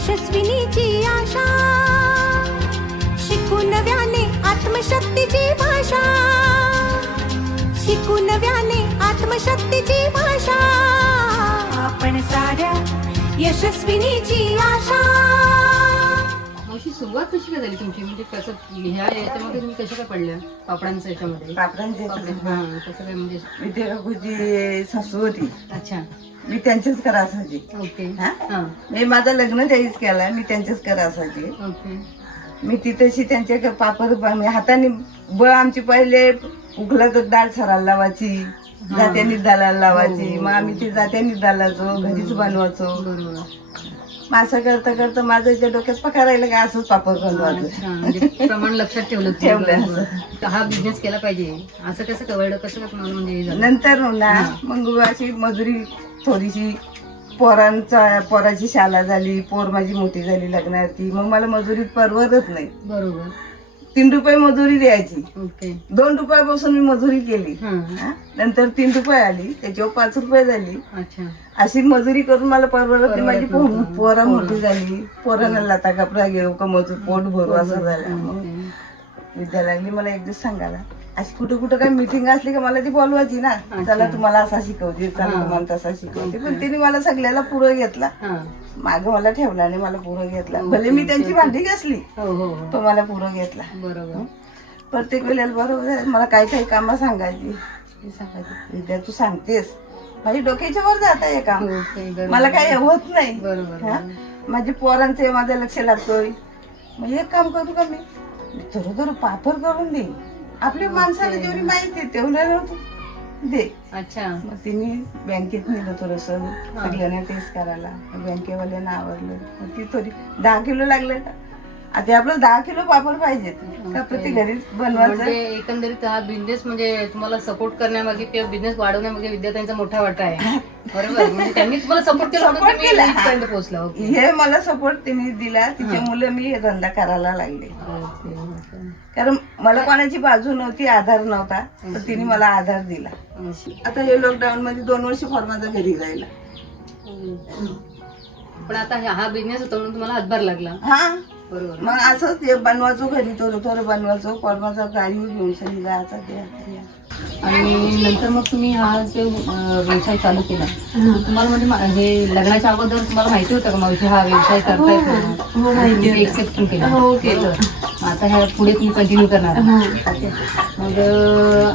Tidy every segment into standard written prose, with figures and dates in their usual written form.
यशस्विनीची आशा, शिकू नव्याने आत्मशक्तीची भाषा, शिकू नव्याने आत्मशक्तीची भाषा, आपण साऱ्या यशस्विनीची आशा. अशी सुरुवात कशी काय झाली तुमची, म्हणजे कसं ह्या याच्यामध्ये तुम्ही कशा काय पडल्या पापडांच्या याच्यामध्ये? पापडांचे हां, कसं काय म्हणजे? मी ते काकूची सासू होती, अच्छा, मी त्यांचेच करा असायची. ओके. हा? हां, मी माझं लग्न त्याहीच केला, मी त्यांचेच करा असायची. ओके. मी तिथेशी त्यांचे पापड हाताने आमची पहिले उघला तर डाळ सरायला लावायची, जात्यानी दालाला लावायची, मग आम्ही ते जात्यानी दालाचो, घरीच बनवायचो. बरोबर. मग असं करता करता माझं त्या डोक्यात पकारायला काय असंच पापड बनवायचं. अच्छा, म्हणजे प्रमाण लक्षात ठेवलं तुम्ही. ठेवलं बरोबर. तर हा बिझनेस केला पाहिजे असं कसं कळलं, कसं काय तुम्हाला म्हणजे हे झालं? नंतर ना मग अशी मजुरी थोडीशी पोराची शाळा झाली, पोर माझी मोठी झाली लग्नाची, मग मला मजुरीत परवडत नाही. बरोबर. 3 रुपये मजुरी द्यायची, ओके. 2 रुपयापासून मी मजुरी केली. हां, हा? नंतर 3 रुपये आली, त्याच्यावर 5 रुपये झाली. अच्छा. अशी मजुरी करून मला परवडत नाही. माझी परवडत नव्हतं. पोरं मोठी झाली, पोरांना लाता कपडा घेऊ कमवतो, पोट भरू असं झालं. मग ओके. विद्या लागली मला एक दिवस सांगायला, अशी कुठं कुठं काय मीटिंग असली का मला ती बोलवायची ना, चला तुम्हाला असा शिकवते, चला तुम्हाला तसा शिकवते. पण तिने मला सगळ्याला पुरं घेतला, हां. मागं मला ठेवला आणि मला पुरं घेतला. भले मी त्यांची भांडी घासली, हो हो हो. तो मला पुरं घेतला. बरोबर. प्रत्येक वेळेला बरोबर आहे, मला काही काही कामं सांगायची. मी सांगायची, विद्या तू सांगतेस, माझी डोक्याच्या वर जात आहे काम, ओके, बरोबर. मला काही होत नाही. बरोबर. हा? माझे पोरांचे माझं लक्ष लागतोय. मग एक काम करू का, मी थोडं पापड करून दे, आपल्या माणसाला जेवढी माहिती तेवढं दे. अच्छा. मग तिने बँकेत नेलं थोडस सगळ्यांना टेस्ट करायला, बँकेवाल्यांना आवडलं. मग ती थोडी 10 किलो लागलं का, आता आपलं 10 किलो पापड पाहिजेत का, प्रत्येक घरी बनवायचं. म्हणजे एकंदरीत हा बिझनेस म्हणजे तुम्हाला सपोर्ट करण्यामागे किंवा बिझनेस वाढवण्यामागे विद्यार्थ्यांचा मोठा वाटा आहे. बरोबर. म्हणजे त्यांनी तुम्हाला सपोर्ट केला, Support केला. इथपर्यंत पोहोचला. ओके. हे मला सपोर्ट तिने दिला, तिचे मुलं मी हे धंदा करायला लागले. Okay, okay. कारण मला कोणाची बाजू नव्हती, आधार नव्हता, तर तिने मला आधार दिला. आता हे लॉकडाऊन मध्ये 2 वर्ष फॉर्माचा घरी राहिला. पण आता हा बिझनेस होता म्हणून तुम्हाला हातभार लागला. हा, बरोबर. मग असंच हे बनवायचो, घरी थोडं बनवायचो, फॉर्माचा गाडी घेऊन सगळी जायचा ते. आणि नंतर मग तुम्ही हा जो व्यवसाय चालू केला, तुम्हाला म्हणजे हे लग्नाच्या अगोदर तुम्हाला माहिती होतं का मावशी हा व्यवसाय करताय? हो, माहिती एक्सेप्ट पण केलं? हो, केलं. आता ह्या पुढे तुम्ही कंटिन्यू करणार? ओके. मग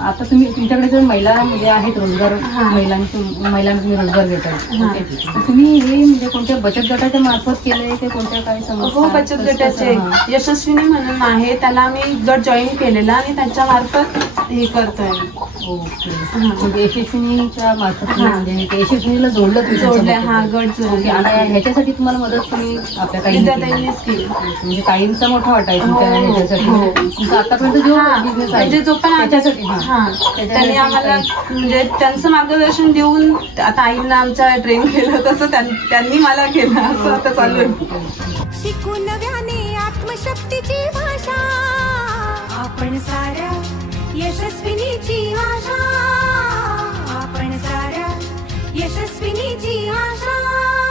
आता तुम्ही तुमच्याकडे जर महिला म्हणजे आहेत रोजगार, महिलांना तुम्ही रोजगार देताय, ओके. तर तुम्ही हे म्हणजे कोणत्या बचत गटाच्या मार्फत केलंय की कोणत्या काय समजा? हो, बचत गटाचे यशस्विनी म्हणून आहे, त्याला आम्ही गट जॉईन केलेला आणि त्याच्या मार्फत हे करतोय. ओके. म्हणजे यशस्विनीच्या मार्फत म्हणजे ते यशस्विनीला जोडलं. हा, गट ओके. आणि ह्याच्यासाठी तुम्हाला मदत तुम्ही आपल्या काही विद्यार्थ्यांनीच केली. म्हणजे काहींचा मोठा वाटा आहे तुमच्या हो, ह्याच्यासाठी. हो. तुमचा आतापर्यंत जो बिझनेस आहे म्हणजे जो पण त्याच्यासाठी त्यांनी आम्हाला म्हणजे त्यांचं मार्गदर्शन देऊन आता आईंना आमच्या ट्रेन केलं, तसं त्यांनी मला केलं, असं आता चालू आहे. शिकू नव्याने आत्मशक्तीची भाषा, आपण साऱ्या यशस्विनीची आशा, आपण साऱ्या यशस्विनीची आशा.